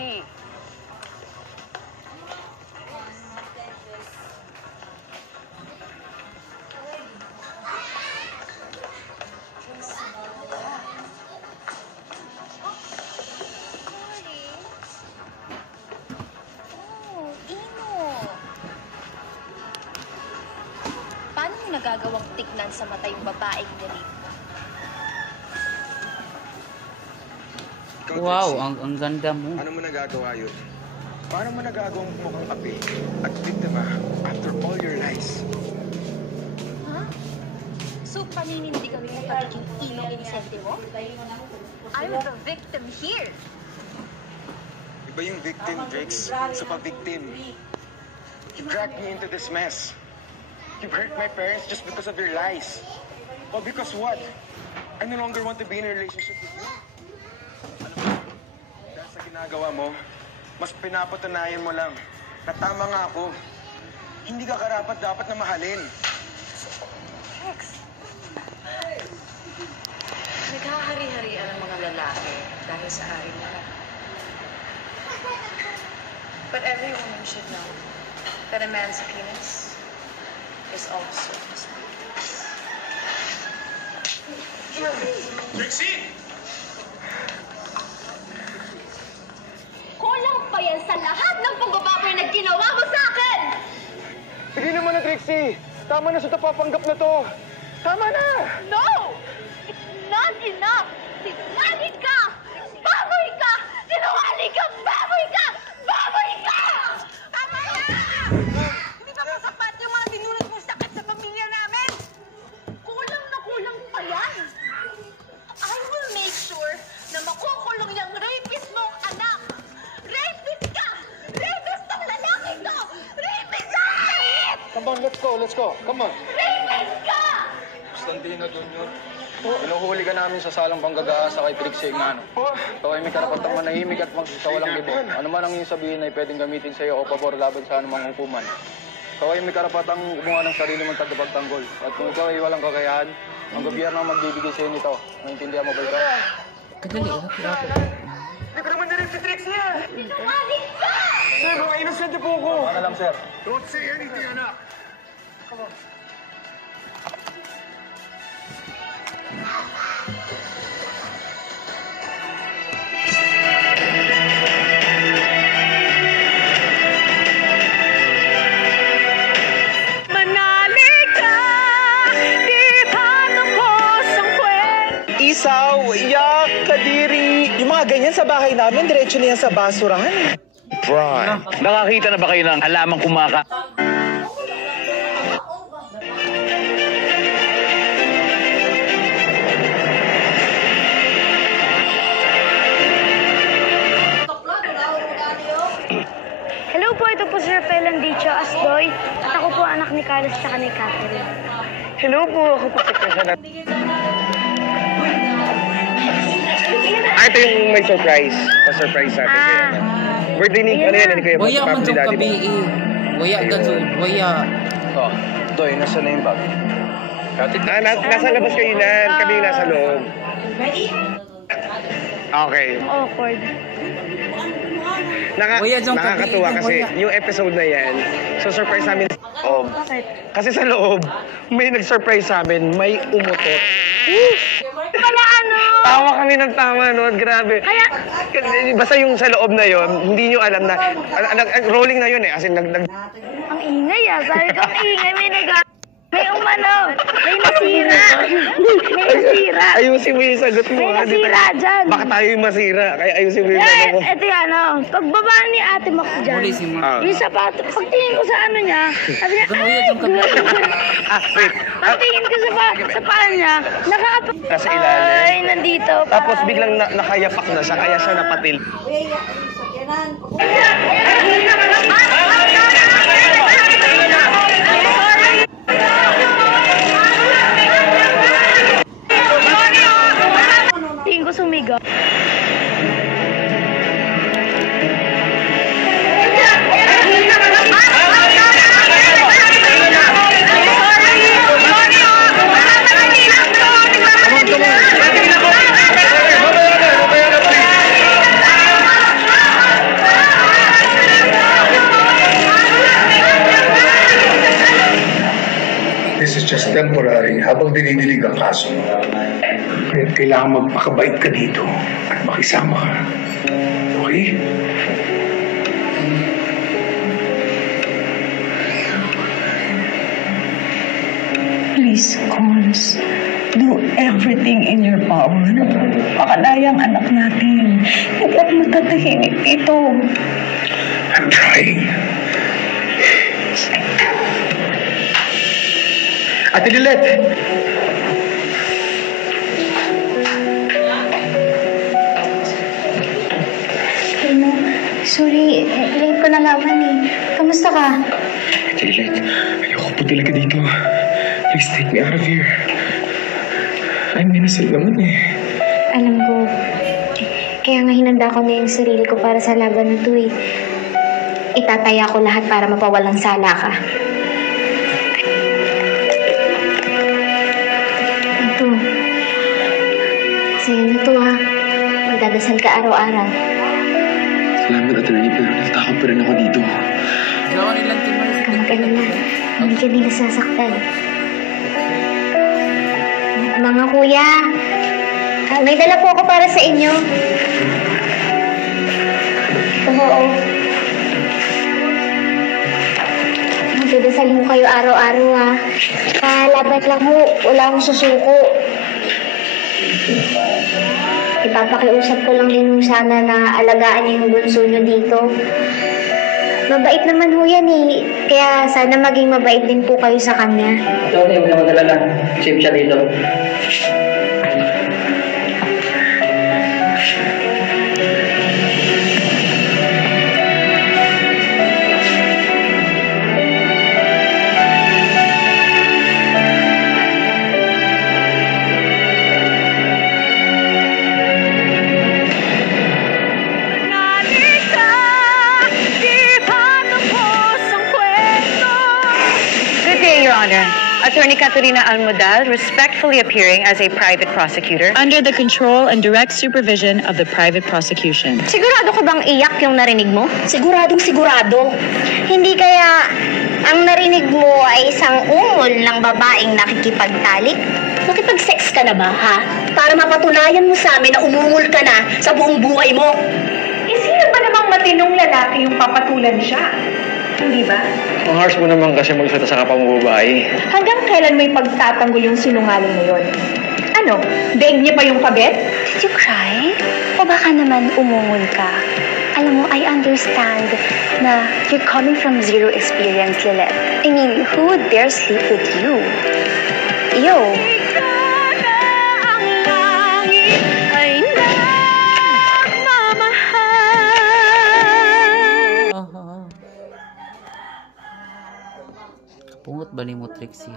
Trixie. Paano mo nagagawang tignan sa mata yung babaeng nilip? Wow, ang ganda mo. Ano mo nagagawa yun? Paano mo nagagawang mukhang api at biktima after all your lies? Ha? So, paninindigan mo yung pagiging inosente mo? I'm the victim here. Iba yung victim, Drix, sa pa-victim. You dragged me into this mess. You've hurt my parents just because of your lies. Well, because what? I no longer want to be in a relationship with you. Dahil sa ginagawa mo, mas pinapatunayan mo lang na tama nga ako. Hindi ka karapat-dapat na mahalin. Rex. Naghahari-harian ang mga lalaki dahil sa ari nila. But every woman should know that a man's penis is also his weakness. Trixie! Kulang pa yan sa lahat ng pagbababoy na ginawa mo sa akin! Sige naman na, Trixie! Tama na sa tapapanggap na to! Tama na! No! It's not enough! Sinungaling ka! Baboy ka! Sinungaling ka! Baboy ka! Baboy ka! Tama na! Hindi pa sapat yung mga dinulot mong sakit sa pamilya namin! Kulang na kulang pa yan! I will make sure na makukulong yung rapist mong anak! Rapist ka! Rapist ang lalaki to! Rapist ka! Come on, let's go, let's go. Come on. Rapist ka! Constantino Jr. Inuhuli ka namin sa salang panggagaasa kay Trixie Ignano. Ikaw ay may karapatang manahimik at magsawalang libo. Ano man ang iyong sabihin ay pwedeng gamitin sa iyo o pabor laban sa anumang hukuman. Ikaw ay may karapatang gumawa ng sarili mong tagapagtanggol. At kung ikaw ay walang kakayahan, ang gobyerno ang magbibigay sa iyo nito. Naintindihan mo ba ito? Kadali, hirap. Hindi ko naman narinig si Trixie ah! Sinungaling ka! Sir, mga inosente po ko! Ano lang, sir? Don't say anything, anak! Come on. Isaw, yak, kadiri. Yung mga ganyan sa bahay namin, diretso na yan sa basurahan. Brian. Nakakita na ba kayo ng halamang kumaka? Hello po, ito po si Rafael Andicho Asdoy. At ako po anak ni Carlos at ni Catherine. Hello po, ako po si Christian. Ito yung may surprise. Pa-surprise sa atin. Birthday ni, ano yan, Kuya Bob? Waya man yung kabi eh. Waya gazud, waya. Oh, Doy, nasa na yung bag? Nasa labas kayo na. Kami yung nasa loob. Okay. Awkward. Nakakatuwa kasi yung episode na yan, so surprise namin sa loob. Kasi sa loob, may nag-surprise sa amin, may umutot. Wala ano! Tawa kami ng tawa noon, grabe. Kaya... Basta yung sa loob na yon, hindi nyo alam na, rolling na yun eh, as in Ang ingay ah, sabi ko ang ingay, may umano, may nasira. May nasira. Ayusin mo yung sagot mo. May nasira dyan. Baka tayo yung masira, kaya ayusin mo yung sagot mo. Ito yan, pagbaba ni Ate Max dyan, yung sapato, pagtingin ko sa ano niya, sabi niya, Wait. pagtingin ko sa paa niya, Nasa ilalim. Ay, nandito. Tapos biglang nakayapak na siya, kaya siya napatil. Tingin ko sumigaw. just temporary habang dinidilig ang kaso. Kaya kailangan magpakabait ka dito at makisama ka. Okay? Please, Cons, do everything in your power na pakalaya ang anak natin. Hindi ako matatahimik dito. I'm trying. Ate Lilet! Sorry, late ko nalaman eh. Kamusta ka? Ate Lilet, ayoko po talaga dito. Please take me out of here. I'm innocent naman eh. Alam ko, kaya nga hinanda ko na yung sarili ko para sa laban na to eh. Itataya ko lahat para mapawalang sala ka. Ito. Sa'yo na to ha. Magdadasal ka araw-araw. Salamat, attorney, pero natakot pa rin ako dito. Gawa nilang timay. Huwag ka mag-alala. Hindi ka nila sasaktan. Mga kuya, may dala po ako para sa inyo. Oo. Magdadasal mo kayo araw-araw ha. Laban lang ho. Wala akong susuko. Ipapakiusap ko lang din sana na alagaan niyo yung bunso niyo dito. Mabait naman ho yan eh. Kaya sana maging mabait din po kayo sa kanya. Ito, hindi mo na mag-alala. Safe siya dito. Your Honor, Attorney Caterina Almodal respectfully appearing as a private prosecutor under the control and direct supervision of the private prosecution. Sigurado ka bang iyak yung narinig mo? Siguradong sigurado. Hindi kaya ang narinig mo ay isang ungol ng babaeng nakikipagtalik? Nakipag-sex ka na ba, ha? Para mapatunayan mo sa amin na umungol ka na sa buong buhay mo. Eh, sino ba namang matinong lalaki yung papatulan siya? Hindi ba? Ang harsh mo naman kasi magsalita sa kapwa mo babae. Hanggang kailan may pagtatanggol yung sinungaling na yun? Ano? Daig niya pa yung kabit? Did you cry? O baka naman umungol ka? Alam mo, I understand na you're coming from zero experience, Lilet. I mean, who would dare sleep with you? Yo. Pungot ba ni mo Trixie?